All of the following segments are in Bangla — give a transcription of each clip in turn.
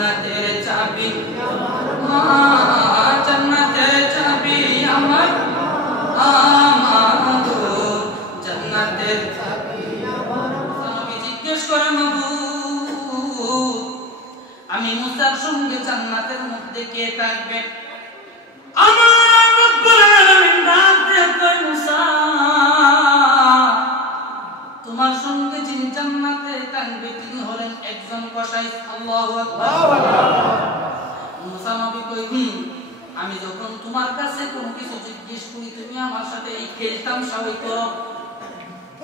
জান্নাতের চাবি জান্নাতের চাবি আমার জান্নাতের চাবি আমার। নবী জিজ্ঞেস করেন আমি মুসার সঙ্গে জান্নাতের মধ্যে কে থাকবে? আমার রব্বুল আলামিন ডাক দিয়ে কয় মুসা তোমার সঙ্গে যিনি জান্নাতে থাকবে তিনি হলেন একজন কসাই। আল্লাহু আকবার। মুসা নবী কই আমি যখন তোমার কাছে কোনো কিছু জিজ্ঞেস করি তুমি আমার সাথে এই খেলতাম সবাই করো,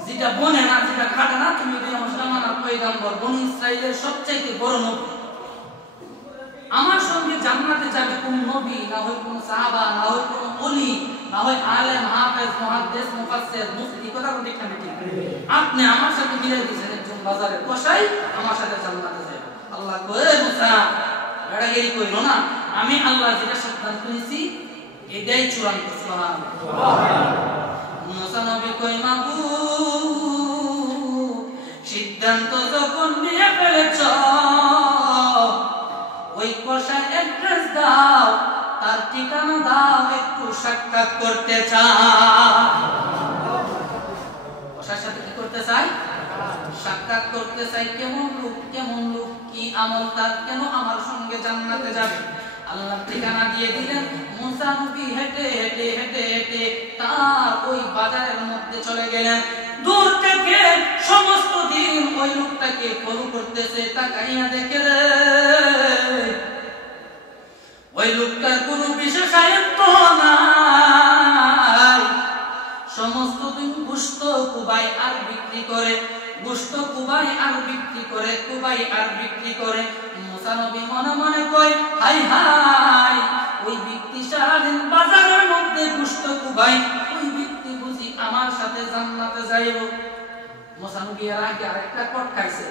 যেটা বনে না যেটা খাটে না তুমি আমার সাথে মানা পয়গম্বর বনি ইসরাইলের সবচেয়ে বড় নবী, আমার সঙ্গে জান্নাতে যাবে কোন নবী না হয় কোন সাহাবা না হয় কোন ওলি না হয় আলেম হাফেজ মুহাদ্দিস মুফাসসির মুফতি, কথা বলতে ঠিক না ঠিক? আপনি আমার সাথে মিলাই দিয়েছেন একজন বাজারে কসাই আমার সাথে জান্নাতে যাবে। আল্লাহ কয় মুসা এটাই কইলো না, আমি আল্লাহ যেটা সিদ্ধান্ত নিয়েছি এটাই চূড়ান্ত। সুবহানাল্লাহ। মুসা নবী কই মাবুদ সিদ্ধান্ত যখন নিয়ে ফেলেছ ওই কসাই অ্যাড্রেস দাও, তার ঠিকানা দাও, একটু সাক্ষাৎ করতে চাই। কসাইয়ের সাথে কি করতে চাই? সাক্ষাৎ করতে চাই। কেমন লোক কি আমল তার, কেন আমার সঙ্গে জান্নাতে যাবে? আল্লাহ ঠিকানা দিয়ে দিলেন। মুসা নবী হেঁটে হেঁটে হেঁটে হেঁটে তার ওই বাজারের মধ্যে চলে গেলেন। দূর থেকে সমস্ত দিন ওই লোকটাকে ফলো করতেছে, তাকাইয়া দেখে রে ওই লোকটার কোনো বিশেষায়িত্ব নাই, সমস্ত দিন গোশত কুবাই আর বিক্রি করে, গোশত কুবাই আর বিক্রি করে, কুবাই আর বিক্রি করে। মুসা নবী মনে মনে কয় হাই হাই ওই ব্যক্তি সারাদিন বাজারের মধ্যে গোশত কুবাই, ওই ব্যক্তি বুঝি আমার সাথে জান্নাতে যাইব। মুসা নবী এর আগে আরেকটা কট খাইছে,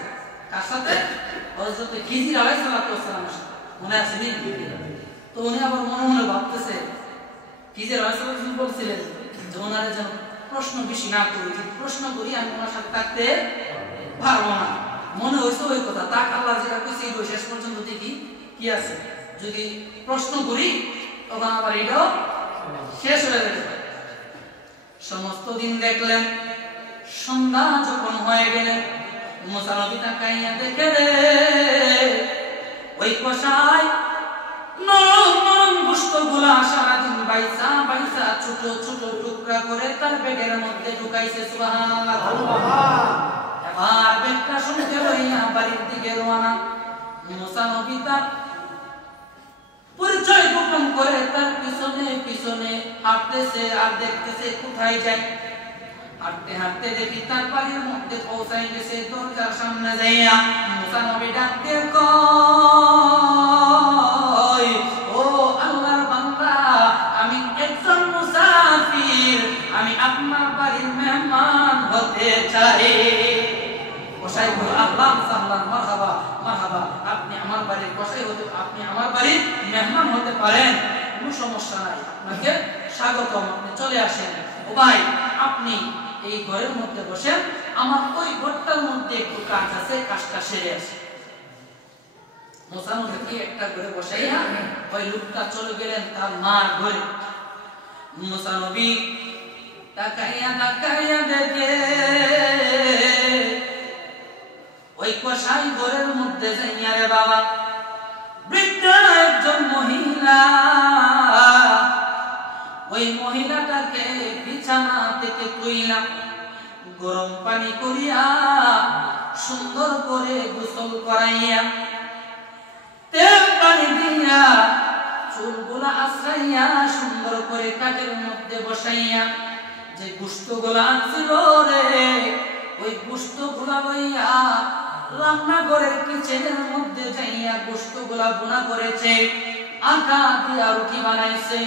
কার সাথে? হযরত খিজির আলাইহিস সালামের সাথে, মনে আছে নি? তো উনি আবার মনে মনে ভাবতেছে খিজির আলাইহিস সালাম বলছিলেন যে ওনারে যেন প্রশ্ন বেশি না করি, যদি প্রশ্ন করি আমি ওনার সাথে থাকতে পারবো না। মনে হয়েছে ওই কথা, তাক আল্লাহ যেটা কইছে এই শেষ পর্যন্ত দেখি কি আছে, যদি প্রশ্ন করি তখন আবার এটাও শেষ হয়ে যাবে। সমস্ত দিন দেখলেন, সন্ধ্যা যখন হয়ে গেলেন মুসা নবী তাকাইয়া দেখে রে ওই কসাই নরম নরম গোশতগুলা সারাদিন বাইসা বাইসা ছোট ছোট টুকরা করে তার ব্যাগের মধ্যে ঢুকাইছে। সুবহানাল্লাহ। এবার ব্যাগটা সঙ্গে লইয়া বাড়ির দিকে রওনা। মুসা নবী তার পরিচয় গোপন করে তার পিছনে পিছনে হাঁটতেছে আর দেখতেছে কোথায় যায়। হাঁটতে হাঁটতে দেখি তার বাড়ির মধ্যে পৌঁছাই গেছে। দরজার সামনে যাইয়া মুসা নবী ডাক দিয়ে কয় ও আল্লাহর বান্দা, আমি একজন মুসাফির, আমি আপনার বাড়ির মেহমান হতে চাই। কসাই বলে আল্লাহ সাল্লাহ মারহাবা মারহাবা, আপনি আমার বাড়ির কসাই হতে, আপনি আমার বাড়ির মেহমান হতে পারেন, কোনো সমস্যা নাই, আপনাকে স্বাগতম, আপনি চলে আসেন। ও ভাই আপনি এই ঘরের মধ্যে বসেন, আমার ওই ঘরটার মধ্যে একটু কাজ আছে, কাজটা সেরে আসে। মুসা নবীকে একটা ঘরে বসাইয়া ওই লোকটা চলে গেলেন তার মার ঘরে। মুসা নবী তাকাইয়া তাকাইয়া দেখে ওই কসাই ঘরের মধ্যে যাইয়া রে বাবা বৃদ্ধা একজন মহিলা, ওই মহিলাটাকে বিছানা থেকে তুইলা গরম পানি করিয়া সুন্দর করে গোসল করাইয়া তেল পানি দিয়া চুলগুলা আশ্রাইয়া সুন্দর করে কাঠের মধ্যে বসাইয়া যে গোশতগুলা আনছিল রে ওই গোশতগুলা লইয়া রান্নাঘরের কিচেনের মধ্যে যাইয়া গোশতগুলা বোনা করেছে। আটা দিয়া রুটি বানাইছে,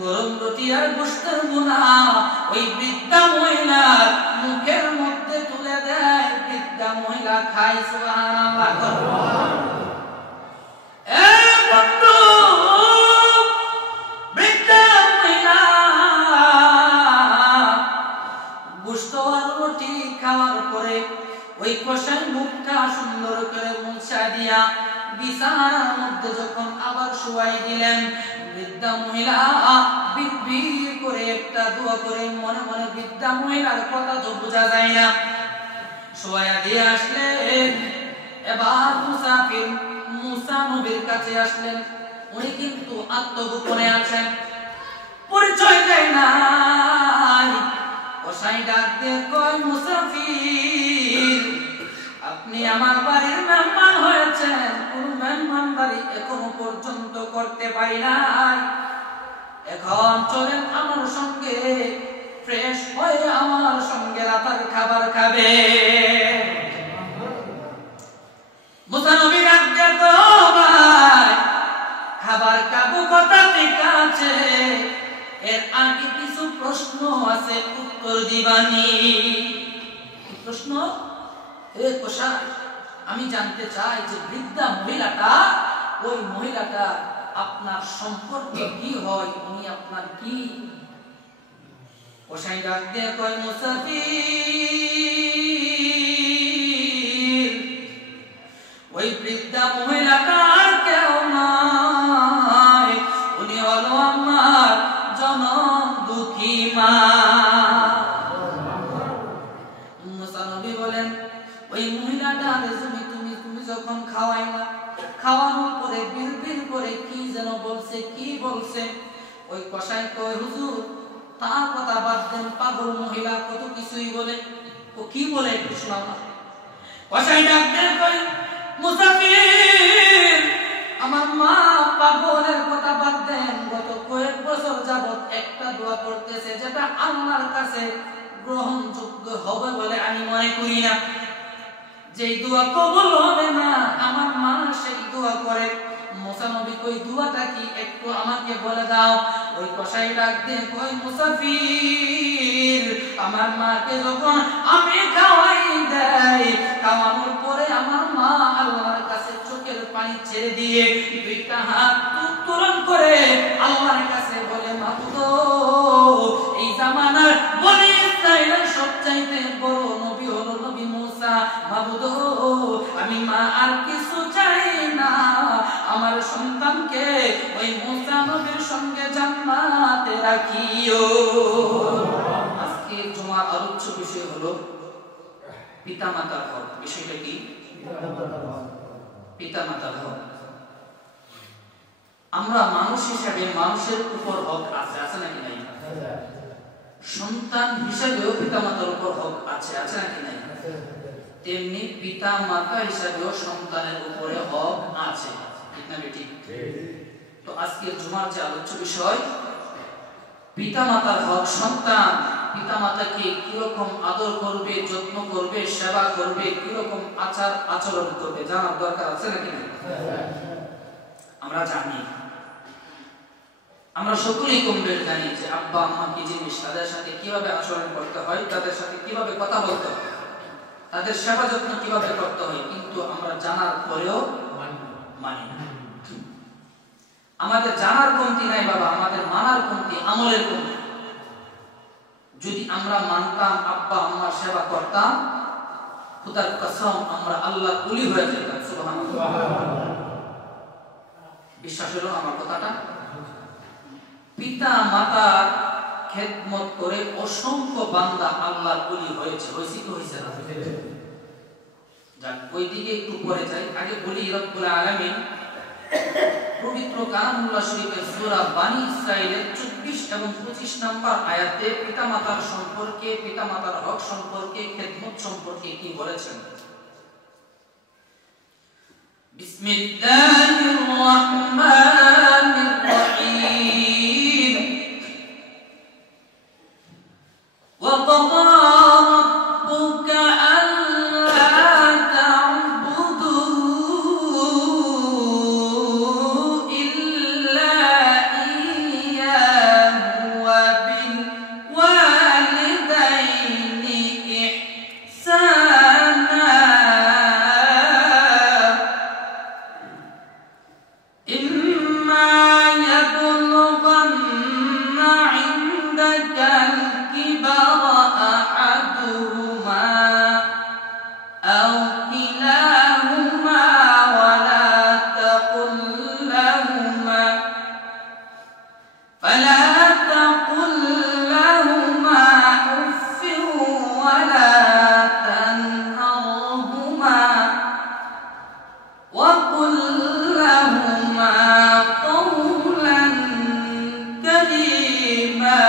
গরম রুটি আর গোশতের বোনা ওই বৃদ্ধা মহিলার মুখের মধ্যে তুলে দেয়, বৃদ্ধা মহিলা খায়। সুবহানাল্লাহ। বৃদ্ধা মহিলা গোশত আর রুটি খাওয়ার পরে ওই কষাই মুখটা সুন্দর করে মুছা দিয়া বিছানা বিছানার মধ্যে যখন আবার শুয়াই দিলেন, বৃদ্ধা মহিলা বিড়বিড় করে একটা দোয়া করে, মনে মনে বৃদ্ধা মহিলার কথা তো বোঝা যায় না, শুয়াইয়া দিয়ে আসলেন। এবার মুসাফির মুসা নবীর কাছে আসলেন। উনি কিন্তু আত্মগোপনে আছেন, পরিচয় দেয় নাই। কসাই ডাক দিয়ে কয়, মুসাফির, আপনি আমার বাড়ির মেহমান হয়েছেন, কোন মেহমান বাড়ি এখনো পর্যন্ত করতে পারি নাই। এখন চলেন আমার সঙ্গে, ফ্রেশ হয়ে আমার সঙ্গে রাতের খাবার খাবে। মুসা নবী ডাক দিয়ে কয়, খাবার খাবো কথা ঠিক আছে, এর আগে কিছু প্রশ্ন আছে, উত্তর দিবানি। প্রশ্ন? এ কসাই, আমি জানতে চাই যে বৃদ্ধা মহিলাটা, ওই মহিলাটা আপনার সম্পর্কে কি হয়, উনি আপনার কি? কসাই ডাক দিয়ে কয়, মুসাফির, ওই বৃদ্ধা মহিলাটা আর কেউ নয়, উনি হলো আমার জনম দুঃখী মা। মুসা নবী বলেন, ওই মহিলাটা তুমি যখন খাওয়াইলা, খাওয়ানোর পরে বিড়বিড় করে কি যেন বলছে, কি বলছে? ওই কসাই কয়, হুজুর তার কথা বাদ দেন, পাগল মহিলা কত কিছুই বলে, ও কি বলে একটু শোনাও না। কসাই ডাক দেন কয়, মুসাফির, আমার মা পাগলের কথা বাদ দেন, গত কয়েক বছর যাবত একটা দোয়া করতেছে, যেটা আল্লাহর কাছে গ্রহণযোগ্য হবে বলে আমি মনে করি না। যেই দোয়া কবুল হবে না, আমার মা সেই দোয়া করে। মুসা নবী কই, দোয়াটা কি একটু আমাকে বলে দাও। ওই কসাই ডাক দিয়ে কই, মুসাফির, আমার মাকে যখন আমি খাওয়াই দেই, খাওয়ানোর পরে আমার মা আল্লাহর কাছে চোখের পানি ছেড়ে দিয়ে দুইটা হাত উত্তোলন করে আল্লাহর কাছে বলে, মাবুদ, এই জামানার বনি ইসরাইলের সবচাইতে বড় নবী হলো নবী মুসা। মাবুদ, আমি মা আর কিছু চাই না, আমার সন্তানকে ওই মুসা নবীর সঙ্গে জান্নাতে রাখিও। আজকে জুমার আলোচ্য বিষয় হলো পিতামাতার হক। বিষয়টা কি? পিতামাতার হক। আমরা মানুষ হিসাবে মানুষের উপর হক আছে, আছে নাকি নাই? সন্তান হিসাবেও পিতামাতার উপর হক আছে, আছে নাকি নাই? তেমনি পিতা মাতা হিসাবেও সন্তানের উপরে হক আছে, ঠিক না বেটি? তো আজকের জুমার যে আলোচ্য বিষয়, পিতা মাতার হক। সন্তান পিতা মাতাকে কিরকম আদর করবে, যত্ন করবে, সেবা করবে, কিরকম আচার আচরণ করবে, জানার দরকার আছে নাকি না? আমরা জানি, আমরা সকলেই কম বেশি জানি যে আব্বা আম্মা কি জিনিস, তাদের সাথে কিভাবে আচরণ করতে হয়, তাদের সাথে কিভাবে কথা বলতে হয়, তাদের সেবা যত্ন কিভাবে করতে হয়, কিন্তু আমরা জানার পরেও মানি না। আমাদের জানার কমতি নাই বাবা, আমাদের মানার কমতি, আমলের কমতি। যদি আমরা মানতাম, আব্বা আম্মার সেবা করতাম, খোদার কসম আমরা আল্লাহর ওলি হয়ে যেতাম। সুবহানাল্লাহ। বিশ্বাস হলো আমার কথাটা? পিতা মাতার খেদমত করে অসংখ্য বান্দা আল্লাহর ওলি হয়েছে, হয়েছে কি হয়েছে না? যাক, ওই দিকে একটু পরে যাই। আগে বলি, রব্বুল আলামিন পবিত্র কালামুল্লাহ শরীফের সূরা বানী ইসরাঈলের 24 এবং 25 নম্বর আয়াতে পিতামাতার সম্পর্কে, পিতামাতার হক সম্পর্কে, খেদমত সম্পর্কে কি বলেছেন? বিসমিল্লাহির রাহমানির রহিম। ওয়া ক্বাদা রাব্বুকা تقل لهما أف ولا تنهرهما وقل لهما قولا كريما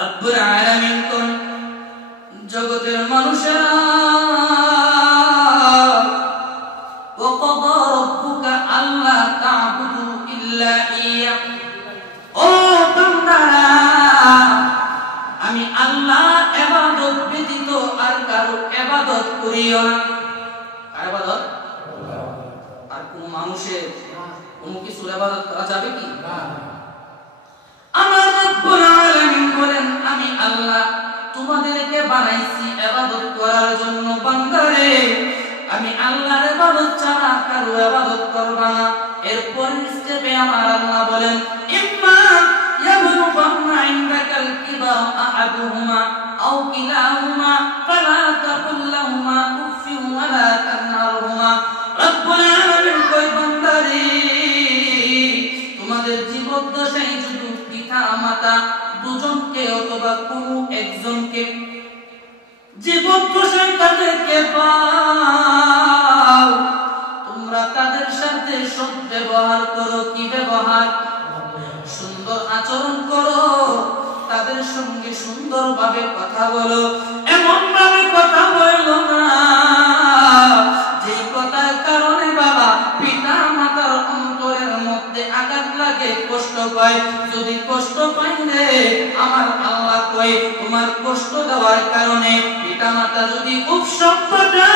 রব্বুল আলামিন কোন জগতের মানুষেরা وقضى ربك ألا تعبدوا إلا إياه ও বান্দারা আমি আল্লাহ ইবাদত ব্যতীত আর কারো ইবাদত করিও না। কার ইবাদত? আর কোন মানুষের কোন কিছুর ইবাদত করা যাবে কি? না। আমার রব্বুল আলামিন বলেন আমি আল্লাহ তোমাদেরকে বানাইছি ইবাদত করার জন্য। বান্দারে আমি আল্লাহর ইবাদত ছাড়া কারো ইবাদত করবা না। এরপর স্টেপে আমার আল্লাহ বলেন ইম্মা ইয়াবলুগান্না ইনদাকাল কিবার আহাদুহুমা আও কিলাহুমা ফালা তাকুল লাহুমা উফফিন ওয়ালা তানহারহুমা। রব্বুল আলামিন কই বান্দারে তোমাদের জীবদ্দশায় যদি পিতা মাতা দুজনকে অথবা কোনো একজনকে জীবদ্দশায় তাদেরকে পাও তোমরা তাদের সাথে সদ্ব্যবহার করো। কি ব্যবহার? সুন্দর আচরণ করো, তাদের সঙ্গে সুন্দরভাবে কথা বলো। এমন ভাবে কথা বলো না যেই কথার কারণে বাবা পিতা মাতার অন্তরের মধ্যে আঘাত লাগে, কষ্ট পায়। যদি কষ্ট পাইলে আমার আল্লাহ কয় তোমার কষ্ট দেওয়ার কারণে পিতা মাতা যদি খুব শব্দটা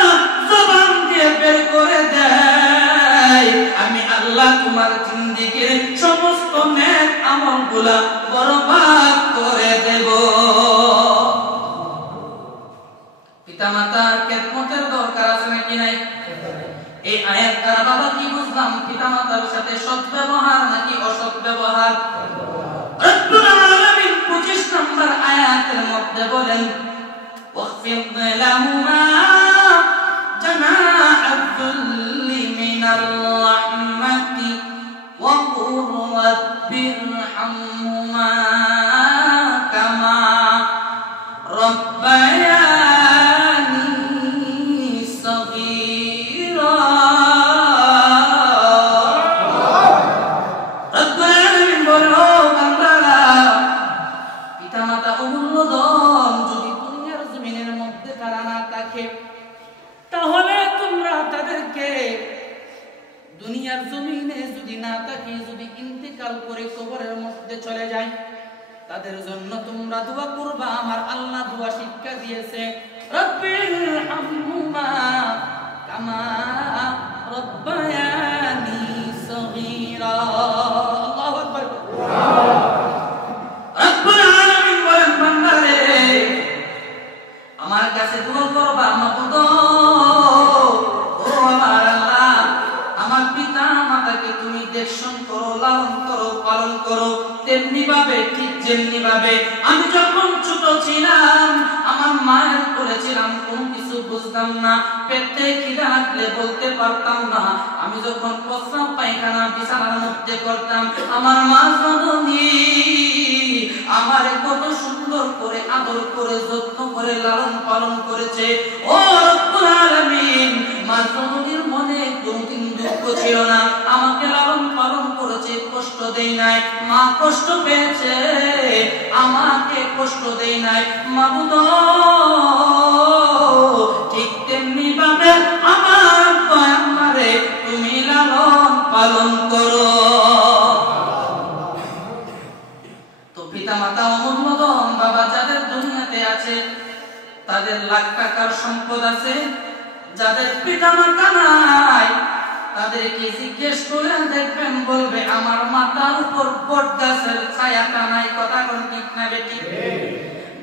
জবান দিয়ে বের করে দেয় আমি আল্লাহ তোমার জিন্দেগীর সমস্ত নেক আমলগুলা বরবাদ করে দেব। পিতা মাতার খেদমতের দরকার আছে নাকি নাই? এই আয়াত দ্বারা বাবা কি বুঝলাম? পিতা মাতার সাথে সৎ ব্যবহার নাকি অসৎ ব্যবহার? রব্বুল আলামিন 25 নম্বর আয়াতের মধ্যে বলেন ওয়াখফিদ লাহুমা জানাআদ যুল্লি মিনার রাহমাতি ওয়া কুর রাব্বিরহামহুমা কামা রাব্বায়ানি সগীরা। রব্বুল আলামিন বলো বান্দারা পিতা মাতা অমূল্য ধন, যদি দুনিয়ার জমিনের মধ্যে তারা না থাকে তাহলে তোমরা তাদেরকে দুনিয়ার জমিনে যদি না থাকে, যদি ইন্তেকাল করে কবরের মধ্যে চলে যায়, তাদের জন্য তোমরা দোয়া করবা। আমার আল্লাহ দোয়া শিক্ষা দিয়েছে রব্বিরহামহুমা কামা রব্বায়ানি সগীরা। আল্লাহু আকবার। রব্বুল আলামিন বলেন বান্দারে আমার কাছে দোয়া করবা মাবুদ ও আমার আল্লাহ আমার পিতা মাতাকে তুমি দেখশন করো, লালন করো, পালন করো তেমনি ভাবে, ঠিক যেমনি ভাবে আমি যখন ছোট ছিলাম আমার মায়ের করেছিলাম, কোনো কিছু বুঝতাম না, পেটে খিদা লাগলে বলতে পারতাম না। আমি যখন প্রস্রাব পায়খানা বিছানার মধ্যে করতাম আমার মা জননী আমার কত সুন্দর করে আদর করে যত্ন করে লালন পালন করেছে। ও রব্বুল আলামিন মা জননীর মনে কোনদিন দুঃখ ছিল না, আমাকে লালন পালন করেছে, কষ্ট দেই নাই। মা কষ্ট পেয়েছে, আমাকে কষ্ট দেই নাই। মাবুদ ঠিক তেমনি ভাবে আমার আমারে তুমি লালন পালন করো। তো পিতা মাতা অমূল্য ধন বাবা, যাদের দুনিয়াতে আছে তাদের লাখ টাকার সম্পদ আছে, যাদের পিতা মাতা নাই তাদেরকে জিজ্ঞেস করে দেখবেন বলবে আমার মাথার উপর বট গাছের ছায়াটা নাই। কথা কোন ঠিক না বেটি?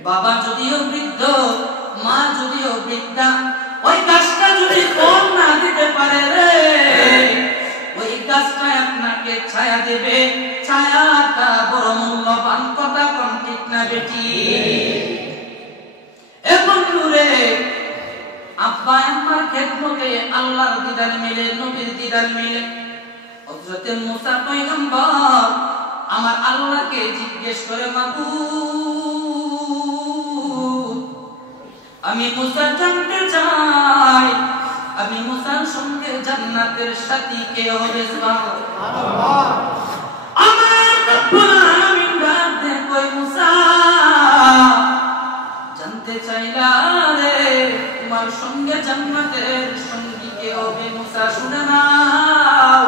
বাবা যদিও বৃদ্ধ, মা যদিও বৃদ্ধা, ওই গাছটা যদি ফল না দিতে পারে রে ওই গাছটা আপনাকে ছায়া দেবে, ছায়াটা বড় মূল্যবান। কথা কোন ঠিক না বেটি? এখন রে আব্বা আমার খেদমতে আল্লাহর দিদার মিলে, নবীর দিদার মিলে। হযরত মুসা পয়গম্বর আমার আল্লাহকে জিজ্ঞেস করে, মাবুদ আমি মুসা জানতে চাই আমি মুসার সঙ্গে জান্নাতের সাথী কে হবে? সুবহানাল্লাহ। আমার রব্বুল আলামিন ডাকতে কই, মুসা জানতে চাইলা রে তোমার সঙ্গে জান্নাতের সঙ্গী কে হবে? মুসা শুনে নাও,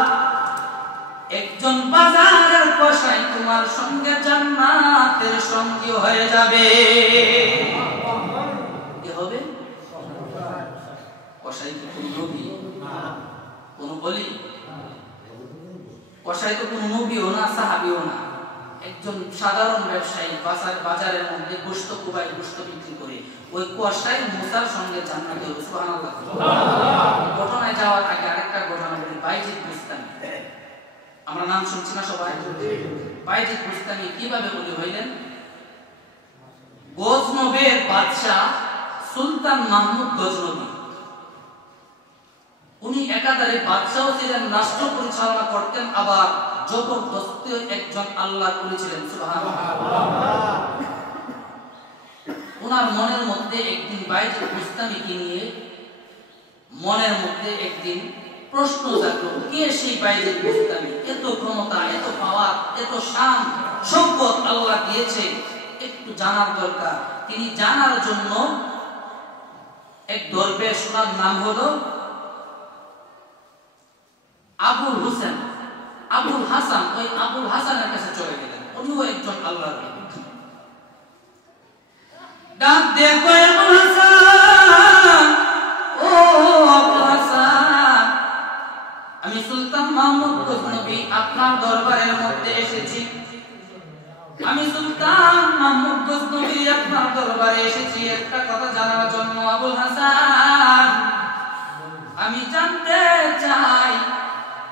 একজন বাজারের কসাই তোমার সঙ্গে জান্নাতের সঙ্গী হয়ে যাবে। কি হবে? কসাই তো কোন নবী, কোন বলি? কসাই তো কোন নবীও না, সাহাবীও না, একজন সাধারণ ব্যবসায়ী বাজারের মধ্যে গোশত কুবাই গোশত বিক্রি করে। ওই কসাই মুসার সঙ্গে জান্নাতে হবে। সুবহানাল্লাহ। ঘটনায় যাওয়ার আগে আরেকটা ঘটনা বলি। বাইজিদ বুস্তামি, আমরা নাম শুনছি না সবাই? বাইজিদ বুস্তামি কিভাবে বলি হইলেন? গজনবের বাদশা সুলতান মাহমুদ গজনবী, উনি একাধারে বাদশাও ছিলেন, রাষ্ট্র পরিচালনা করতেন, আবার জবরদস্ত একজন আল্লাহ করেছিলেন। সুবহানাল্লাহ। ওনার মনের মধ্যে একদিন বাইজিদ বুস্তামিকে নিয়ে মনের মধ্যে একদিন প্রশ্ন জাগলো, কে সেই বাইজিদ বুস্তামি? এত ক্ষমতা, এত পাওয়ার, এত শান সম্পদ আল্লাহ দিয়েছে, একটু জানার দরকার। তিনি জানার জন্য এক দরবেশ, ওনার নাম হলো আবুল হোসেন, আবুল হাসান, ওই আবুল হাসানের কাছে চলে গেলেন। উনিও একজন আল্লাহর নবী। ডাক দিয়ে কয়, আবুল হাসান, ও আবুল হাসান, আমি সুলতান মাহমুদ গজনবী আপনার দরবারের মধ্যে এসেছি। আমি সুলতান মাহমুদ গজনবী আপনার দরবারে এসেছি একটা কথা জানার জন্য। আবুল হাসান, আমি জানতে চাই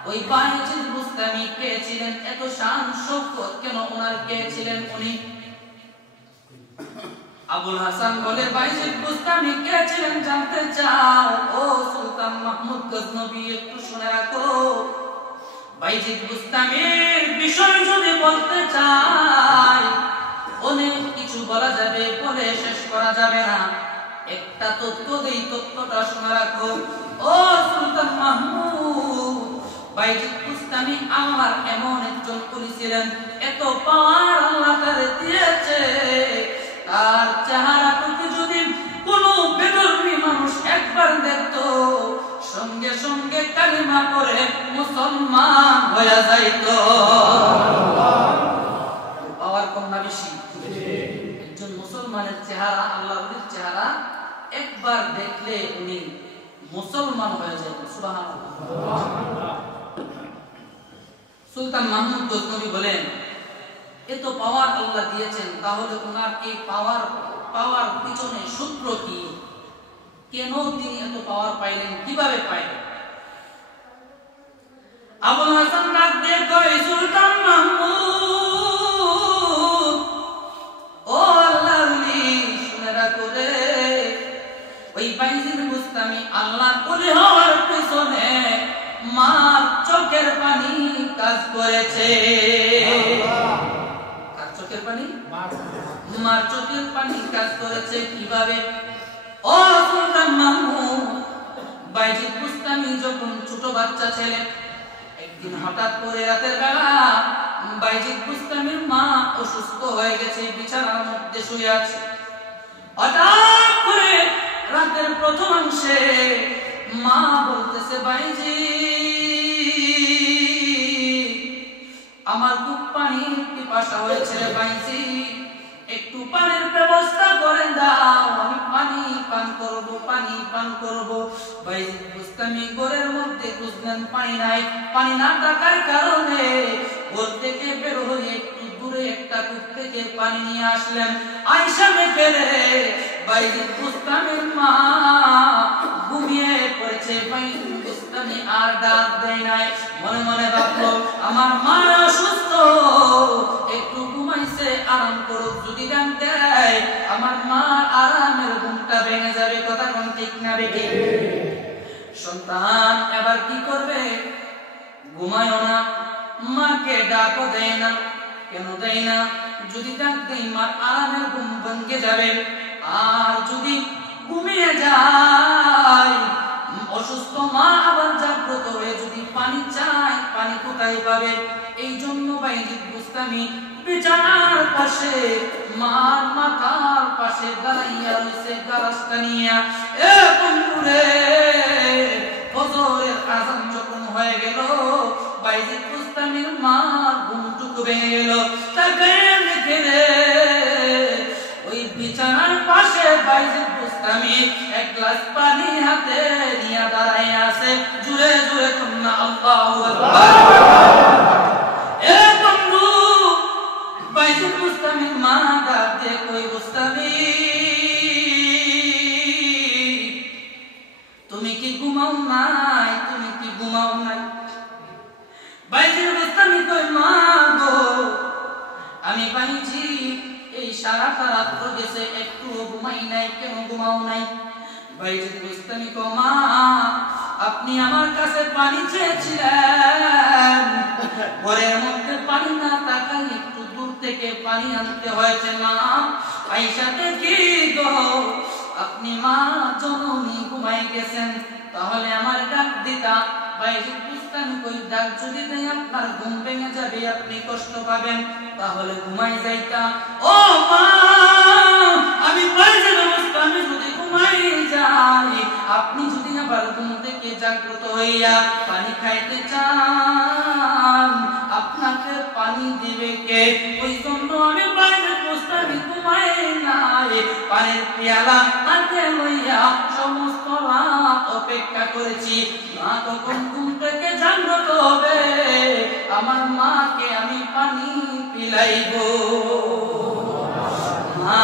ওই বাইজিদ বুস্তামি কে ছিলেন? এত শান শৌকত কেন ওনার? কে ছিলেন উনি? আবুল হাসান বলে, বাইজিদ বুস্তামি কে ছিলেন জানতে চাও? ও সুলতান মাহমুদ গজনবী, একটু শুনে রাখো, বাইজিদ বুস্তামির বিষয় যদি বলতে চাই অনেক কিছু বলা যাবে, বলে শেষ করা যাবে না। একটা তথ্য দেই, তথ্যটা শুনে রাখো। ও সুলতান মাহমুদ, বাইজিদ বুস্তামি আমার এমন একজন কলি ছিলেন, এত পাওয়ার আল্লাহ তারে দিয়েছে, তার চেহারাটুকু যদি কোনো বেদরবি মানুষ একবার দেখতো, সঙ্গে সঙ্গে কালিমা পড়ে মুসলমান হয়ে যাইতো। পাওয়ার কম না বেশি? একজন মুসলমানের চেহারা, আল্লাহর চেহারা একবার দেখলে উনি মুসলমান হয়ে যাইতেন। সুবহানাল্লাহ। সুলতান মাহমুদ গজনবী বলেন, এত পাওয়ার আল্লাহ দিয়েছেন, তাহলে ওনার এই পাওয়ার পিছনে সূত্র কি? কেন তিনি এত পাওয়ার পাইলেন? কিভাবে পাইলেন? আবুল হাসান ডাক দিয়ে কয়, সুলতান মাহমুদ, ও আল্লাহর ওলি, শুনে রাখো রে, ওই বাইজিদ বুস্তামি আল্লাহর ওলি হওয়ার পিছনে মার চোখের পানি কাজ করেছে। কার চোখের পানি? মার চোখের পানি কাজ করেছে। কিভাবে? ও সুলতান মাহমুদ, বাইজিদ বুস্তামি যখন ছোট বাচ্চা ছেলে, একদিন হঠাৎ করে রাতের বেলা বাইজিদ বুস্তামির মা অসুস্থ হয়ে গেছে, বিছানার মধ্যে শুয়ে আছে। হঠাৎ করে রাতের প্রথমাংশে মা বলতেছে, বাইজিদ, আমার খুব পানির পিপাসা হয়েছে, বাইজিদ একটু পানির ব্যবস্থা করে দাও, আমি পানি পান করব, পানি পান করব। বাইজিদ বুস্তামি ঘরের মধ্যে খুঁজলেন, পানি নাই। পানি না থাকার কারণে ঘর থেকে বের হয়ে একটু দূরে একটা কূপ থেকে পানি নিয়ে আসলেন। আয়েশা মেখে বাইজিদ বুস্তামির মা ঘুমিয়ে পড়েছে। বাইজিদ বুস্তামি আর ডাক দেয় নাই, মনে মনে ভাবলো, আমার মা অসুস্থ, একটু ঘুমাইছে, আরাম করুক, যদি ডাক দেয় আমার মা আরামের ঘুমটা ভেঙে যাবে। কথা কোন ঠিক না বেঠিক? সন্তান এবার কি করবে? ঘুমায়ও না, মাকে ডাকও দেয় না। কেন দেয় না? যদি ডাক দেয় মার আরামের ঘুম ভেঙে যাবে। আর যদি ঘুমিয়ে যায়, অসুস্থ মা আবার জাগ্রত হয়ে যদি পানি চায়, পানি কোথায় পাবে? এই জন্য বাইজিদ বুস্তামি বিছানার পাশে মার মাথার পাশে দাঁড়াইয়া রয়েছে গালাসটা নিয়া। এ বন্ধুরে, ফজরের আযান যখন হয়ে গেল, বাইজিদ বুস্তামির মার ঘুমটুকু ভেঙে গেল। তাকে দেখে ওই বিছানার পাশে বাইজিদ বুস্তামি এক গ্লাস পানি হাতে নিয়ে দাঁড়ায় আছে। জুড়ে জুড়ে তোমরা আল্লাহু আকবার। এ বন্ধু, বাইজিদ বুস্তামির মা ডাক দিয়ে কই, বুস্তামি তুমি কি ঘুমাও নাই? তুমি কি ঘুমাও নাই? বাইজিদ বুস্তামি কই, মা গো, আমি বাইজি এই সারাটা রাত গেছে, একটু ঘুমাই নাই। কেন ঘুমাও নাই? বাইজিদ বুস্তামি কই, মা আপনি আমার কাছে পানি চেয়েছিলেন, ঘরের মধ্যে পানি না থাকায় একটু দূর থেকে পানি আনতে হয়েছে। মা আয়েশা দেখি গো, আপনি মা জননী ঘুমাই গেছেন, তাহলে আমার ডাক দিতা। বাইজিদ বুস্তামি কই, ডাক যদি দেই আপনার ঘুম ভেঙে যাবে, আপনি কষ্ট পাবেন, তাহলে ঘুমাই যাইতা। ও মা, আমি বাইজিদ বুস্তামি যদি ঘুমাই যাই, আপনি যদি আবার ঘুম থেকে জাগ্রত হইয়া পানি খাইতে চান, আপনাকে পানি দিবে কে? ওই জন্য আমি বাইজিদ বুস্তামি ঘুমাই নাই, পানির পেয়ালা হাতে লইয়া সমস্ত রাত অপেক্ষা করেছি। মা কখন ঘুম থেকে জাগ্রত হবে, আমার মাকে আমি পানি পিলাইব। মা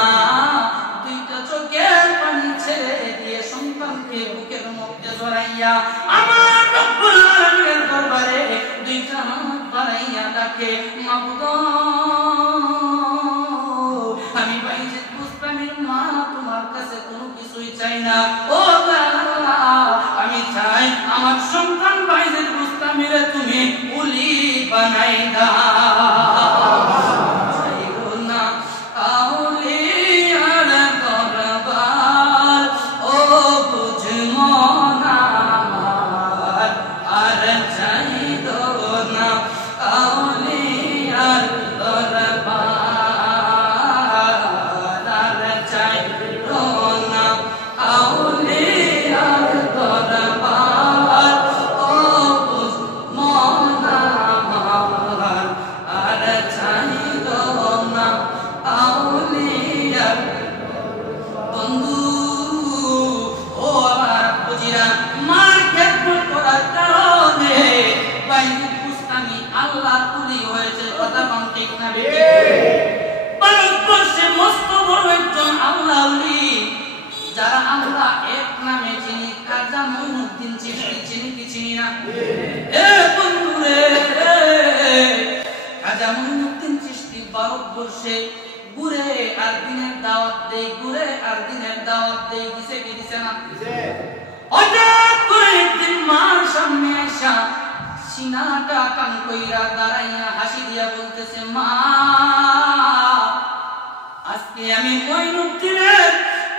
দুইটা চোখের পানি ছেড়ে দিয়ে সন্তানকে বুকের মধ্যে জড়াইয়া আমার রব্বুল আলামিনের দরবারে দুইটা হাত বাড়াইয়া ডাকে, মাবুদ আমি বাইজিদ বুস্তামির মা তোমার কাছে কোনো কিছুই চাই না। ও আল্লাহ, আমি চাই আমার সন্তান বাইজিদ বুস্তামিরে তুমি উলি বানাই দাও। চাইও না আউলিয়ার দরবার, ও বুঝমো না আমার, আর চাইও না আউলিয়ার দরবার, আর চাইও না আউলিয়ার দরবার, ও বুঝমো না আমার, আর চাইও না আউলিয়ার। বন্ধু ও আমার বুঝিরা, মার খেদমত করার কারণে বাইজিদ বুস্তামি আল্লাহ তুলি হয়েছে। কথা কোন ঠিক না বেশি? ভারতবর্ষে মস্ত বড় একজন আল্লাহ ওলি, যারা আমরা এক নামে চিনি, খাজা মঈনুদ্দিন চিশতি। চিনি কি চিনি না? এ বন্ধুরে, খাজা মঈনুদ্দিন চিশতি ভারতবর্ষে ঘুরে আর দিনের দাওয়াত দেই, ঘুরে আর দিনের দাওয়াত দেই। দিছে কি দিছে না? হঠাৎ করে একদিন মার সামনে আইসা সিনাটা কান কইরা দাঁড়াইয়া হাসি দিয়া বলতেছে, মা আজকে আমি মঈনুদ্দিনের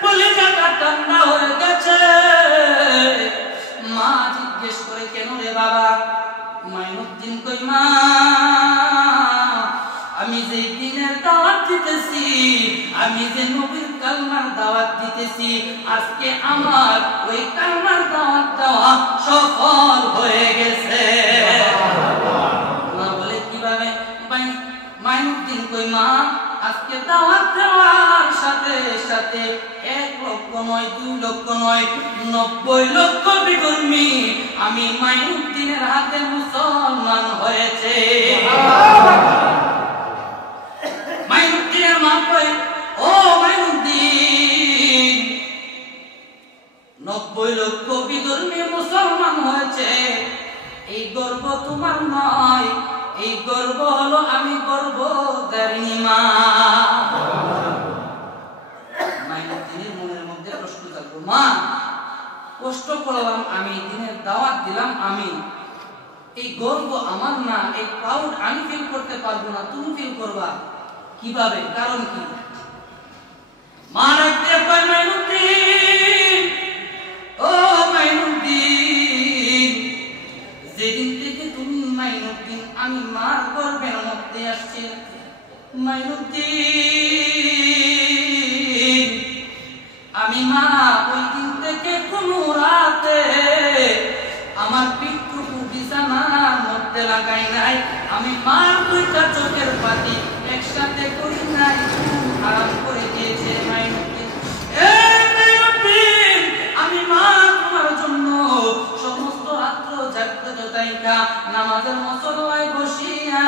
কলিজাটা ঠান্ডা হয়ে গেছে। মা জিজ্ঞেস করে, কেন রে বাবা? মঈনুদ্দিন কই, মা আমি যে দিনের দাওয়াত দিতেছি, আমি যে নবীর কালমার দাওয়াত দিতেছি, আজকে আমার ওই কালমার দাওয়াত দেওয়া সফল হয়ে গেছে। মা বলে, কিভাবে? মঈনুদ্দিন কই, মা আজকে দাওয়াত দেওয়ার সাথে সাথে 1 লক্ষ নয়, 2 লক্ষ নয়, 90 লক্ষ বিধর্মী আমি মঈনুদ্দিনের হাতে মুসলমান হয়েছে। মঈনুদ্দিনের মা কই, ও মঈনুদ্দিন, 90 লক্ষ বিধর্মী মুসলমান হয়েছে, এই গর্ব তোমার নয়, এই গর্ব হলো আমি গর্বধারিণী মা। মঈনুদ্দিনের মনের মধ্যে প্রশ্ন জাগলো, মা কষ্ট করলাম আমি, দিনের দাওয়াত দিলাম আমি, এই গর্ব আমার না, এই প্রাউড আমি ফিল করতে পারবো না, তুমি ফিল করবা কিভাবে? কারণ কি? মা রাখতে পারে মাইনুদ্দিন, ও মাইনুদ্দিন, যেদিন থেকে তুমি মাইনুদ্দিন আমি মার গর্ভের মধ্যে আসছি, মাইনুদ্দিন আমি মা ওই দিন থেকে কোনো রাতে আমার পিঠটুকু বিছানার মধ্যে লাগাই নাই, আমি মার দুইটা চোখের পাতি একসাথে করি নাই, আরাম করে দিয়েছে মাইনুদ্দিন। মাইনুদ্দিন আমি মা তোমার জন্য সমস্ত রাত্র জাগ্রত থাইকা নামাজের মুসল্লায় বসিয়া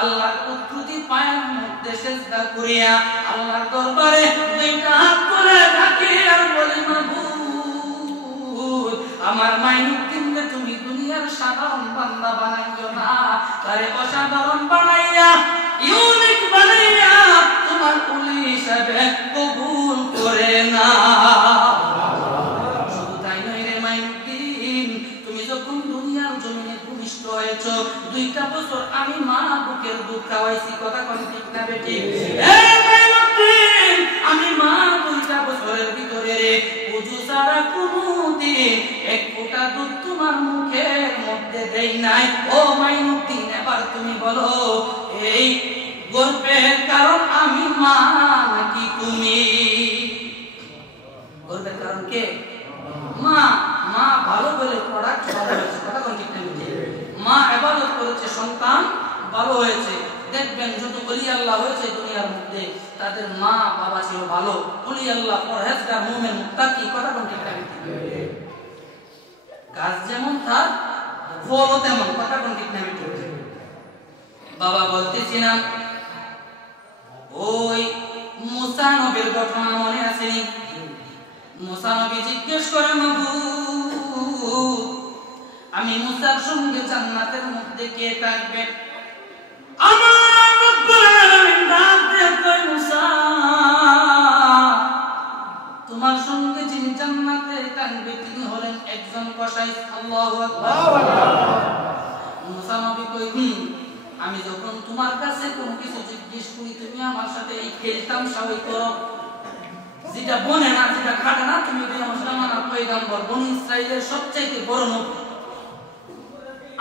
আল্লাহর কুদরতি পায়ের মধ্যে সিজদা করিয়া আল্লাহর দরবারে দুইটা হাত তুলে ডাকি আর বলি, মাবুদ আমার মাইনুদ্দিনকে তুমি দুনিয়ার সাধারণ বান্দা বানাইও না, তারে অসাধারণ বানাইয়া ইউনিক বানাইয়া তোমার ওলি হিসাবে কবুল করে না। শুধু তাই নয় রে মাইনুদ্দিন, তুমি যখন দুনিয়ার জমিনে ভূমিষ্ঠ হয়েছ 2টা বছর আমি মা বুকের দুধ খাওয়াইছি, কথা কোন ঠিক না বেটি? মাইনুদ্দিন আমি মা 2টা বছরের ভিতরে রে উযু ছাড়া কোনদিন এক ফোঁটা দুধ তোমার মুখের মধ্যে দেই নাই। ও মাইনুদ্দিন এবার তুমি বলো, এই গর্বের কারণ আমি মা নাকি তুমি? গর্বের কারণ কে? মা। মা ভালো বলে প্রোডাক্ট ভালো হয়েছে, কথা কোন ঠিক না বেটি? মা ইবাদত করেছে, সন্তান ভালো হয়েছে। দেখবেন যত ওলি আল্লাহ হয়েছে দুনিয়ার মধ্যে তাদের মা বাবা ছিল ভালো, ওলি আল্লাহ পরহেজগার মুমিন মুত্তাকি, কথা কোন ঠিক না বেটি? গাছ যেমন তার ফলও তেমন, কথা কোন ঠিক না বেটি? বাবা বলতেছিলাম ওই মুসা নবীর ঘটনা মনে আসেনি? মুসা নবী জিজ্ঞেস করে, মাবুদ আমি মুসার সঙ্গে জান্নাতের মধ্যে কে থাকবে? আমার রব্বুল আলামিন ডাক দিয়ে কয়, মুসা তোমার সঙ্গে যিনি জান্নাতে থাকবে তিনি হলেন একজন কসাই। আল্লাহু আকবার। মুসা নবী কই, আমি যখন তোমার কাছে কোনো কিছু জিজ্ঞেস করি তুমি আমার সাথে এই খেলতাম সবাই করো, যেটা বনে না যেটা খাটে না তুমি আমার সাথে মানা পয়গাম্বর বনি ইসরাইলের সবচাইতে বড় নবী,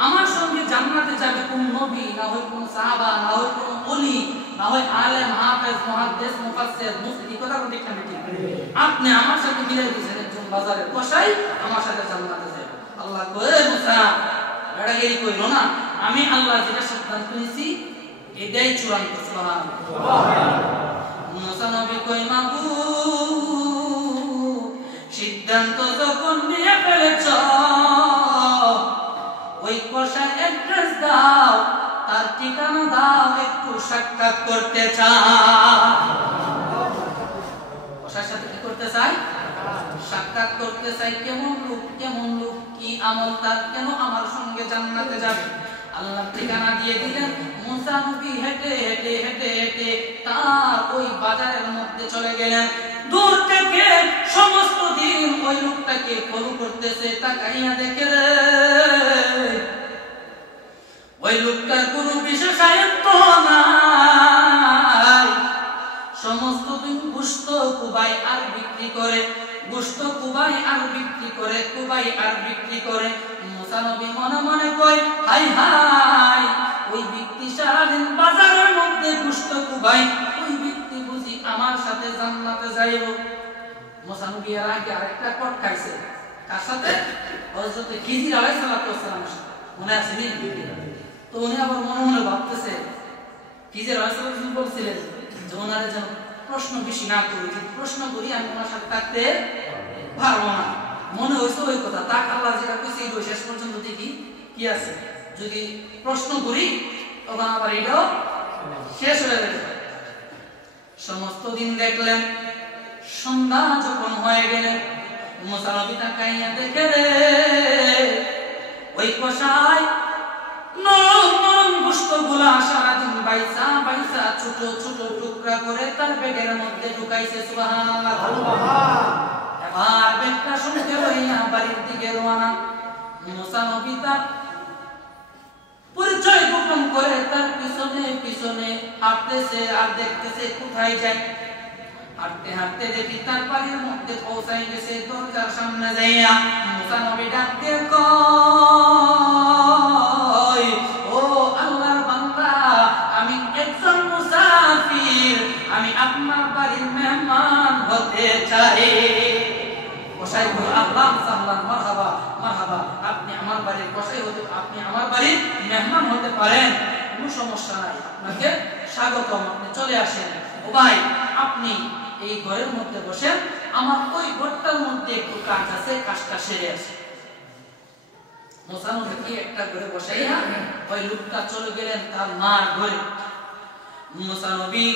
আমার সঙ্গে জান্নাতে যাবে কোন নবী, না হয় কোন সাহাবা, না হয় কোন ওলি, না হয় আলেম, হাফেজ, মুহাদ্দিস, মুফাসসির, মুফতি, কথা কোন ঠিক না ঠিক? আপনি আমার সাথে মিলাই দিয়েছেন একজন বাজারের কসাই আমার সাথে জান্নাতে যাবে। আল্লাহ কয়, মুসা বেড়াগিরি কইলো না, আমি আল্লাহ যেটা সিদ্ধান্ত নিয়েছি এটাই চূড়ান্ত। সুবহানাল্লাহ। মুসা নবী কই, মাবুদ সিদ্ধান্ত যখন নিয়ে ফেলেছ ওই কসাই অ্যাড্রেস দাও, তার ঠিকানা দাও, একটু সাক্ষাৎ করতে চাই। কসাইয়ের সাথে কি করতে চাই? সাক্ষাৎ করতে চাই। কেমন লোক, কেমন লোক, কি আমল তার, কেন আমার সঙ্গে জান্নাতে যাবে? আল্লাহ ঠিকানা দিয়ে দিলেন। মুসা নবী হেঁটে হেঁটে হেঁটে হেঁটে তার ওই বাজারের মধ্যে চলে গেলেন। দূর থেকে সমস্ত দিন ওই লোকটাকে ফলো করতেছে, তাকাইয়া দেখে ওই লোকটার কোনো বিশেষায়িত্ব নাই, সমস্ত দিন গোশত কুবাই আর বিক্রি করে, গোশত কুবাই আর বিক্রি করে, কুবাই আর বিক্রি করে। মুসা নবী মনে মনে কয়, হাই হাই ওই ব্যক্তি সারাদিন বাজারের মধ্যে গোশত কুবাই, ওই ব্যক্তি বুঝি আমার সাথে জান্নাতে যাইব। মুসা নবী এর আগে আরেকটা কট খাইছে, কার সাথে? হযরত খিজির আলাইহিস সালামের সাথে, মনে আছে নি? তো উনি আবার মনে মনে ভাবতেছে, খিজির আলাইহিস সালাম বলছিলেন যে ওনারে যেন প্রশ্ন বেশি না করি, যদি প্রশ্ন করি আমি ওনার সাথে থাকতে পারবো না। মনে হয়েছে ওই কথা, তাক আল্লাহ যেটা কইছে এই শেষ পর্যন্ত দেখি কি আছে, যদি প্রশ্ন করি তখন আবার এটাও শেষ হয়ে যাবে। সমস্ত দিন দেখলেন, সন্ধ্যা যখন হয়ে গেলেন মুসা নবী তাকাইয়া দেখে রে ওই কসাই নরম নরম গোশতগুলা সারাদিন বাইসা বাইসা ছোট ছোট টুকরা করে তার ব্যাগের মধ্যে ঢুকাইছে। সুবহানাল্লাহ। এবার ব্যাগটা সঙ্গে লইয়া বাড়ির দিকে রওনা। মুসা নবী তার পরিচয় গোপন করে তার পিছনে পিছনে হাঁটতেছে আর দেখতেছে কোথায় যায়। হাঁটতে হাঁটতে দেখি তার বাড়ির মধ্যে পৌঁছাই গেছে। দরজার সামনে যাইয়া মুসা নবী ডাক দিয়ে কয়, ও আল্লাহর বান্দা, আমি একজন মুসাফির, আমি আপনার বাড়ির মেহমান হতে চাই। কসাই বলে, আহলান সাহলান, মারহাবা মারহাবা, আপনি আমার বাড়ির কসাই হতে, আপনি আমার বাড়ির মেহমান হতে পারেন, কোনো সমস্যা নাই, আপনাকে স্বাগতম, আপনি চলে আসেন। ও ভাই, আপনি এই ঘরের মধ্যে বসেন, আমার ওই ঘরটার মধ্যে একটু কাজ আছে, কাজটা সেরে আসে। মুসা নবীকে একটা ঘরে বসাইয়া ওই লোকটা চলে গেলেন তার মার ঘরে। মুসা নবী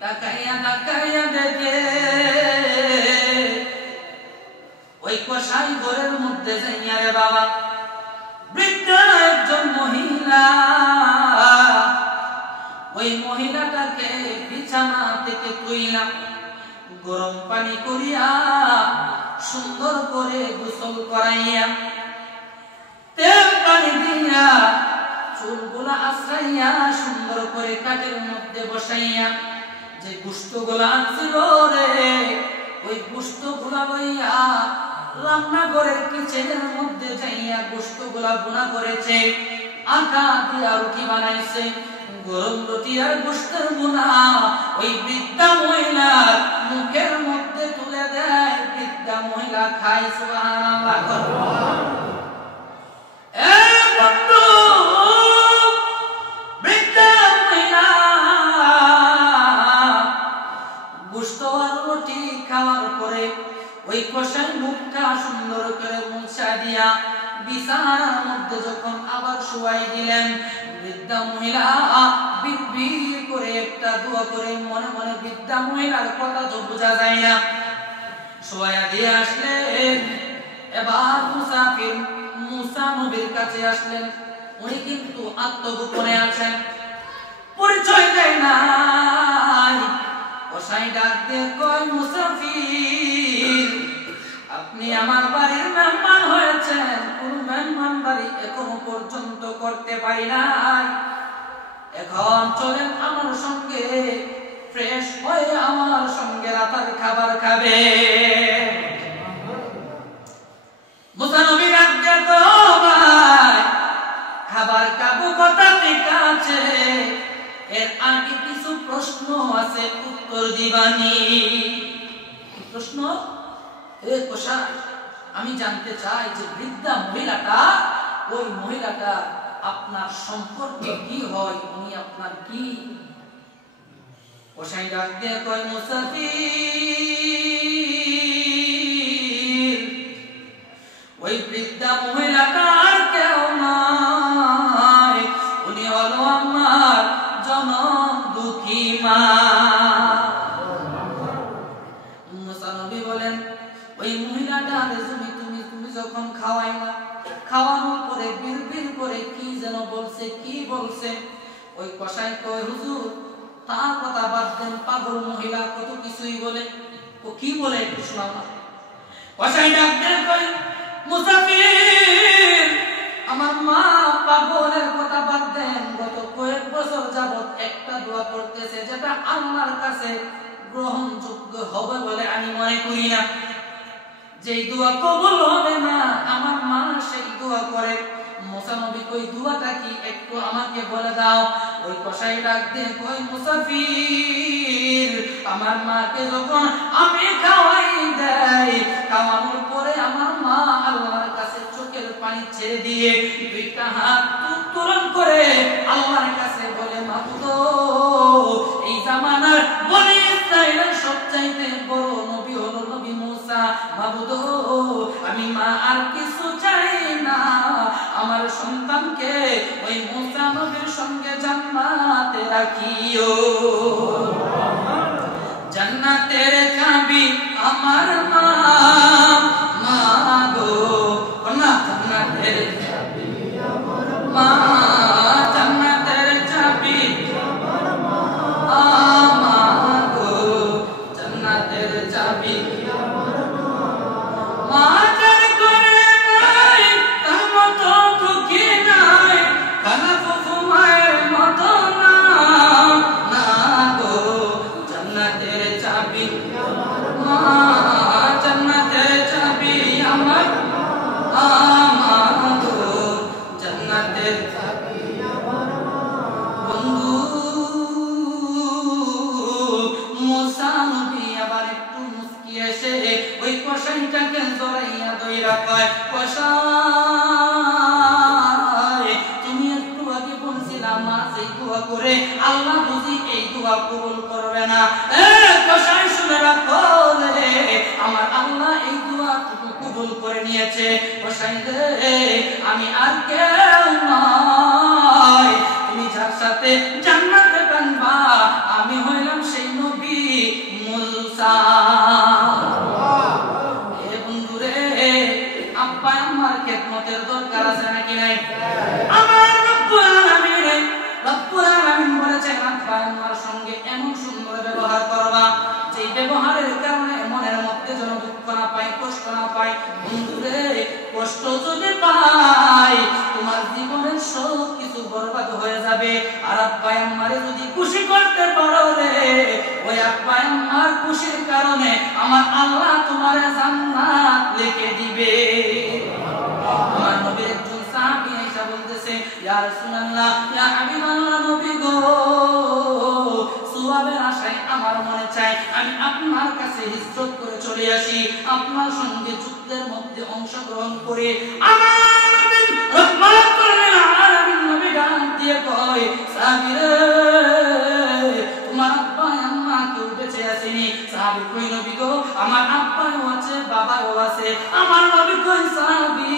তাকাইয়া তাকাইয়া দেখে ওই কসাই ঘরের মধ্যে যাইয়া, রে বাবা, বৃদ্ধ একজন মহিলা। ওই মহিলাটাকে বিছানা থেকে তুইলা গরম পানি করিয়া সুন্দর করে গোসল করাইয়া তেল পানি দিয়া চুলগুলা আশ্রাইয়া সুন্দর করে কাঠের মধ্যে বসাইয়া যে গোশতগুলা আনছিল রে, ওই গোশতগুলা লইয়া রান্নাঘরের কিচেনের মধ্যে যাইয়া গোশতগুলা বোনা করেছে। আটা দিয়া রুটি বানাইছে, গরম রুটি আর গোশতের বোনা ওই বৃদ্ধা মহিলার মুখের মধ্যে তুলে দেয়। বৃদ্ধা মহিলা খায়। সুবহানাল্লাহ। ওই কষাই মুখটা সুন্দর করে মুছা দিয়া বিছানার মধ্যে যখন আবার শুয়াই দিলেন, বৃদ্ধা মহিলা বিড়বিড় করে একটা দোয়া করে, মনে মনে বৃদ্ধা মহিলার কথা তো বোঝা যায় না, শুয়াইয়া দিয়ে আসলেন। এবার মুসাফির মুসা নবীর কাছে আসলেন। উনি কিন্তু আত্মগোপনে আছেন, পরিচয় দেয় নাই। কসাই ডাক দিয়ে কয়, মুসাফির, আপনি আমার বাড়ির মেহমান হয়েছেন, কোন মেহমান বাড়ি এখনো পর্যন্ত করতে পারি নাই, এখন চলেন আমার সঙ্গে, ফ্রেশ হয়ে আমার সঙ্গে রাতের খাবার খাবে। মুসা নবী ডাক দিয়ে কয়, ভাই, খাবার খাবো কথা ঠিক আছে, এর আগে কিছু প্রশ্ন আছে, উত্তর দিবানি। প্রশ্ন? আমি জানতে চাই যে বৃদ্ধা মহিলাটা, ওই মহিলাটা আপনার সম্পর্কে কি হয়, উনি আপনার কি? কসাই ডাক দিয়ে কয়, মুসাফির, ওই বৃদ্ধা মহিলাটার কেউ নয়, উনি হলো আমার জনম দুঃখী মা। মুসা নবী বলেন, ওই মহিলাটা তুমি যখন খাওয়াইলা, খাওয়ানোর পরে বিড়বিড় করে কি যেন বলছে, কি বলছে? ওই কসাই কয়, হুজুর, তার কথা বাদ দেন, পাগল মহিলা কত কিছুই বলে, ও কি বলে একটু শোনাও। কসাই ডাক দেন কয়, মুসাফির, আমার মা পাগলের কথা বাদ দেন, গত কয়েক বছর যাবত একটা দোয়া করতেছে যেটা আল্লাহর কাছে গ্রহণযোগ্য হবে বলে আমি মনে করি না। যেই দোয়া কবুল হবে না, আমার মা সেই দোয়া করে। মুসা নবী কই, দোয়াটা কি একটু আমাকে বলে দাও। ওই কসাই ডাক দিয়ে কই, মুসাফির, আমার মাকে যখন আমি খাওয়াই দেই, খাওয়ানোর পরে আমার মা আল্লাহর কাছে চোখের পানি ছেড়ে দিয়ে দুইটা হাত উত্তোলন করে আল্লাহর কাছে বলে, মাবুদ, এই জামানার বনি ইসরাইলের সবচাইতে বড় নবী হলো নবী মুসা, মাবুদ, আমি মা আর কিছু চাই না, আমার সন্তানকে ওই মুসা নবীর সঙ্গে জান্নাতে রাখিও। জান্নাতের চাবি আমার মা, মা গো, না জান্নাতের চাবি আমার মা, জান্নাতের চাবি আমার মা, মা গো, জান্নাতের চাবি আমার মা। আমাদের জান্নাতের বন্ধু মুসা নবী আবার একটু মুস্কি এসে ওই কসাইটাকে জড়াইয়া ধইরা কয়, কসাই তুমি একটু আগে বলছিলাম মা এই দোয়া করে আল্লাহ বুঝি এই দোয়া কবুল করবে না। কসাই শুনে রাখো রে, আমার আল্লাহ এই দোয়া কবুল করে নিয়েছে। কসাই রে আমি আর কেউ নয়, তুমি যার সাথে জান্নাতে টানবা আমি হইলাম সেই নবী মুসা। এ বন্ধুরে আব্বা আমার খেদমতের দরকার আছে নাকি নাই? আমার রব্বুল আলামিন বলেছেন আব্বা আমার সঙ্গে এমন সুন্দর ব্যবহার করবা যে ব্যবহারের কারণে মনের মধ্যে যেন দুঃখ না পাই, কষ্ট না পাই। বন্ধুরে কষ্ট যদি পাই তোমার জীবনের সব কিছু বরবাদ হয়ে যাবে। আর আব্বা আমারে যদি খুশি করতে পারো রে, ওই আব্বা আমার খুশির কারণে আমার আল্লাহ তোমার জান্নাত লিখে দিবে। আমার নবীর একজন সাহাবী এসে বলতেছে, ইয়া রাসূলুল্লাহ, ইয়া হাবিবাল্লাহ, নবী গো, সওয়াবের আশায় আমার মনে চায় আমি আপনার কাছে হিজরত করে চলে আসি, আপনার সঙ্গে যুদ্ধের মধ্যে অংশগ্রহণ করে। আমার নবী রহমাতুল লিল আলামিন নবী গান দিয়ে কয়, সাহাবী রে তোমার আব্বা আম্মা কেউ বেঁচে আসেনি? সাহাবী কই, নবী গো আমার আব্বাও আছে বাবাও আছে। আমার নবী কই, সাহাবী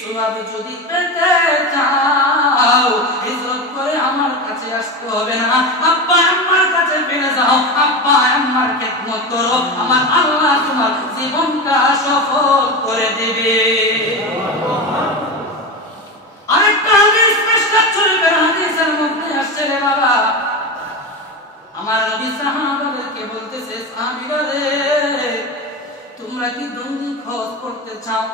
সওয়াবে যদি পেতে চাও হিজরত করে আমার কাছে আসতে হবে না, আব্বা আম্মার কাছে ফিরে যাও, আব্বা আম্মার খেদমত করো, আমার আল্লাহ তোমার জীবনটা সফল করে দেবে। আরেকটা হাদিস মিশকাত শরীফের হাদিসের মধ্যে আসছে রে বাবা, আমার নবী সাহাবাদেরকে বলতেছে, সাহাবীরা রে তোমরা কি দৈনিক হজ করতে চাও?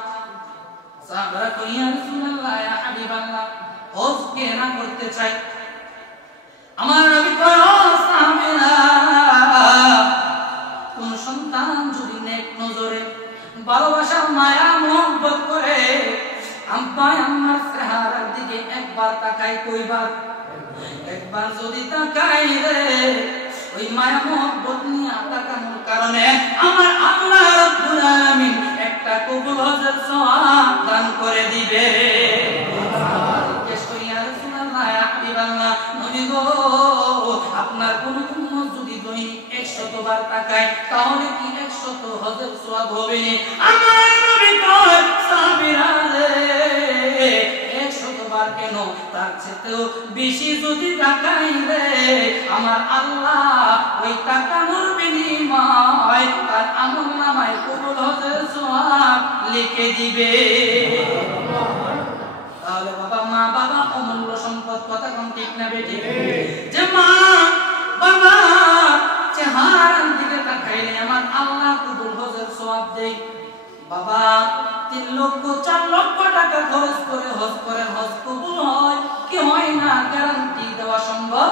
সাহাবারা কই, ইয়া রাসূলুল্লাহ, ইয়া হাবিবাল্লাহ, হজ কে না করতে চাই? আমার নবী কয়, ও সাহাবীরা, কোন সন্তান যদি নেক নজরে ভালোবাসা মায়া মহব্বত করে আব্বা আম্মার চেহারার দিকে একবার তাকায়, কইবার একবার যদি তাকাই রে, ওই মায়া মহব্বত নিয়ে তাকানোর কারণে আমার আল্লাহ রাব্বুল আলামিন একটা কবুল হজের সওয়াব দান করে দিবে। আপনার কোন উম্মত যদি দৈনিক 100 বার তাকায় তাহলে কি 100 হজের সওয়াব হবে? আমার নবী কয়, সাহাবীরা রে 100 বার কেন, তার চেয়েও বেশি যদি তাকাই রে, আমার আল্লাহ ওই তাকানোর বিনিময় তার আমলনামায় কবুল হজের সওয়াব লিখে দিবে। তাহলে বাবা, মা বাবা অমূল্য সম্পদ, কথা কোন ঠিক না বেঠিক? যে মা বাবা চেহারার দিকে তাকাইলে আমার আল্লাহ কবুল হজের সওয়াব দেয়। বাবা 3 লক্ষ 4 লক্ষ টাকা খরচ করে হজ করেন, হজ কবুল হয় কি হয় না গ্যারান্টি দেওয়া সম্ভব?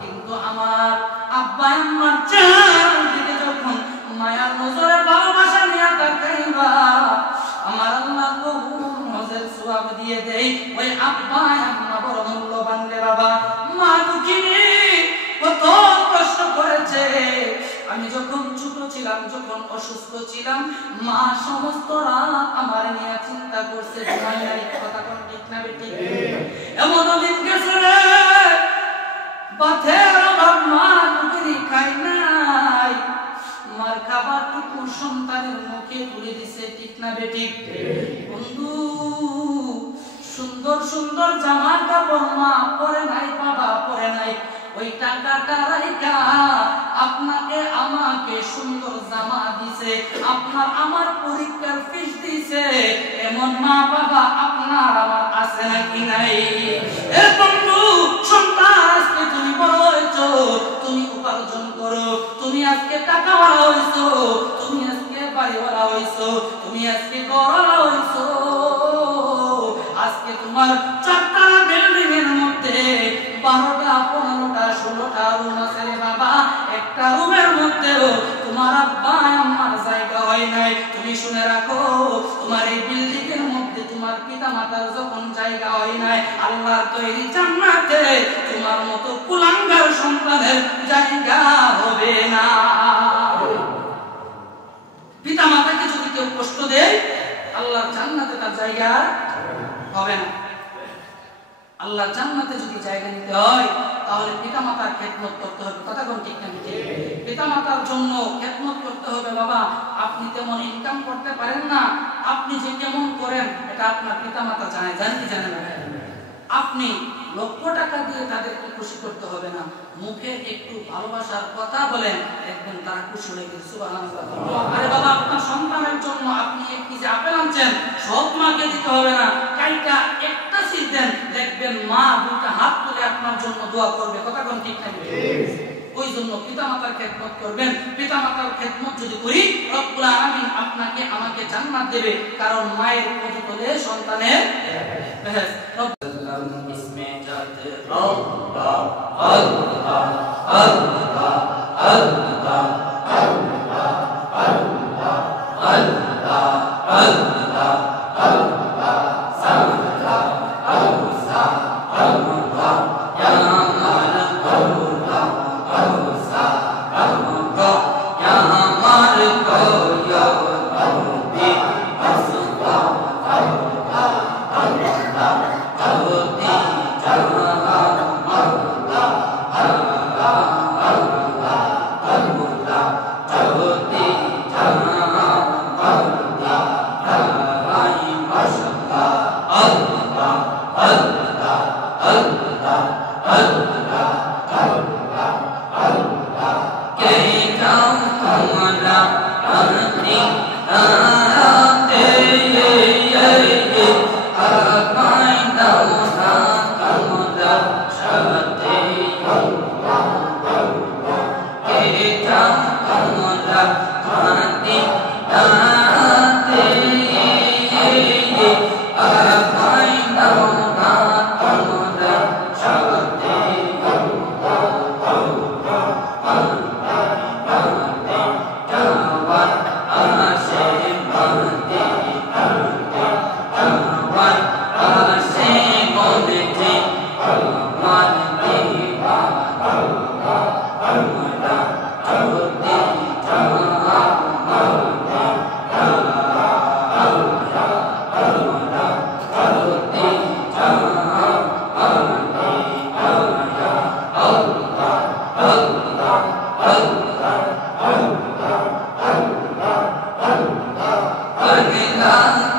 কিন্তু আমার আব্বা আম্মার চেহারার দিকে যখন মায়ার নজরে ভালোবাসা নিয়ে তাকাইবা আমার আল্লাহ কবুল হজের সওয়াব দিয়ে দেয়। ওই আব্বা আম্মা বড় মূল্যবান রে বাবা। মা দুঃখিনী কত কষ্ট করেছে। আমি যখন ছোট ছিলাম, যখন অসুস্থ ছিলাম, মা সমস্ত রাত আমার নিয়ে চিন্তা করছে, ঘুমায় নাই, কথা কোন ঠিক না বেঠিক? এমন দিন গেছে রে ভাতের অভাব মা দুঃখিনী খাই নাই, মার খাবারটুকু সন্তানের মুখে তুলে দিছে, ঠিক না বেঠিক? বন্ধু সুন্দর সুন্দর জামা কাপড় মা পরে নাই, বাবা পরে নাই, ওই টাকাটা রাইখা আপনাকে আমাকে সুন্দর জামা দিছে, আপনার আমার পরীক্ষার ফিস দিছে, এমন মা বাবা আপনার আমার আছে নাকি নাই? এ বন্ধু সন্তান, আজকে তুমি বড় হয়েছো, তুমি উপার্জন করো, তুমি আজকে টাকাওয়ালা হয়েছো, তুমি আজকে বাড়িওয়ালা হয়েছো, তুমি আজকে ঘরওয়ালা হয়েছো, আজকে তোমার 4টা বিল্ডিং এর মধ্যে 12টা 15টা 16টা রুম আছে রে বাবা, একটা রুমের মধ্যেও তোমার আব্বা আম্মার জায়গা হয় নাই। তুমি শুনে রাখো, তোমার এই পিতা মাতার যখন জায়গা হয় নাই, আল্লাহর তৈরি জান্নাতে তোমার মতো কুলাঙ্গার সন্তানের জায়গা হবে না। পিতা মাতাকে যদি কেউ কষ্ট দেয়, আল্লাহর জান্নাতে তার জায়গা হবে না। আল্লাহর জান্নাতে যদি জায়গা নিতে হয়, তাহলে পিতা মাতার খেদমত করতে হবে। কথা কোন ঠিক না? পিতা মাতার জন্য খেদমত করতে হবে। বাবা, আপনি তেমন ইনকাম করতে পারেন না, আপনি যে কেমন করেন এটা আপনার পিতা মাতা জানে, জানেন কি জানেন না? আপনি লক্ষ টাকা দিয়ে তাদেরকে খুশি করতে হবে না, মুখে একটু ভালোবাসার কথা বলেন, দেখবেন তারা খুশি হয়ে গেছে। সুবহানাল্লাহ। আরে বাবা, আপনার সন্তানের জন্য আপনি এক কেজি আপেল আনছেন, সব মাকে দিতে হবে না, কাইটা একটা সিট দেন, দেখবেন মা দুইটা হাত তুলে আপনার জন্য দোয়া করবে। কথা কোন ঠিক না? ওই জন্য পিতামাতার খেদমত করবেন। পিতামাতার খেদমত যদি করি, রব্বুল আলামিন আপনাকে আমাকে জান্নাত দেবে, কারণ মায়ের পদতলে সন্তানের বেহেশত। ইসমে জাতে আল্লাহ আল্লাহ আল্লাহ আল্লাহ আল্লাহ আল্লাহ আল্লাহ আল্লাহ আল্লাহ সাল্লা আউসা আল্লাহ ইয়া মালিক আল্লাহ আউসা আল্লাহ ইয়া মালিক ইয়া রব্বি আসলা আল্লাহ আল্লাহ আল্লাহ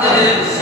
This